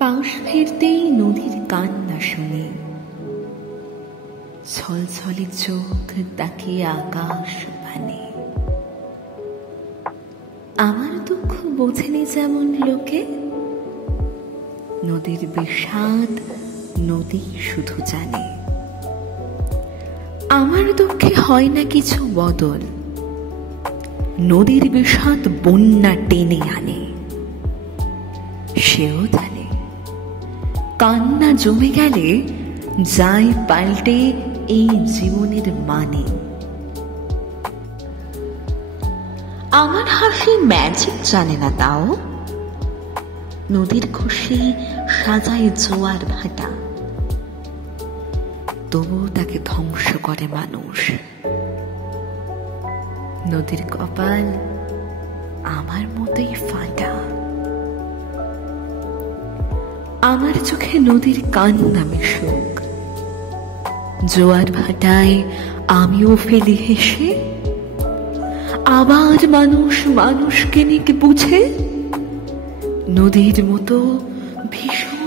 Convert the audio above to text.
পাশ ফিরতেই নদীর কান্না শুনি, ছলছলে চোখ তাকিয়ে আকাশ পানে। আমার দুঃখ বোঝেনি যেমন লোকে, নদীর বিষাদ নদী শুধু জানে। আমার দুঃখে হয় না কিছু বদল, নদীর বিষাদ বন্যা টেনে আনে। সেও জানে কান্না জমে গেলে যায় পাল্টে এই জীবনের মানে। আমার হাসি ম্যাজিক জানে না, তাও নদীর খুশি সাজায় জোয়ার ভাটা। তবু তাকে ধ্বংস করে মানুষ। নদীর কপাল আমার মতোই ফাটা। আমার চোখে নদীর কান্না মিশুক, জোয়ার ভাটায় আমিও ফেলি হেসে। আবার মানুষ মানুষকে নিয়ে বুঝে, নদীর মতো ভীষণ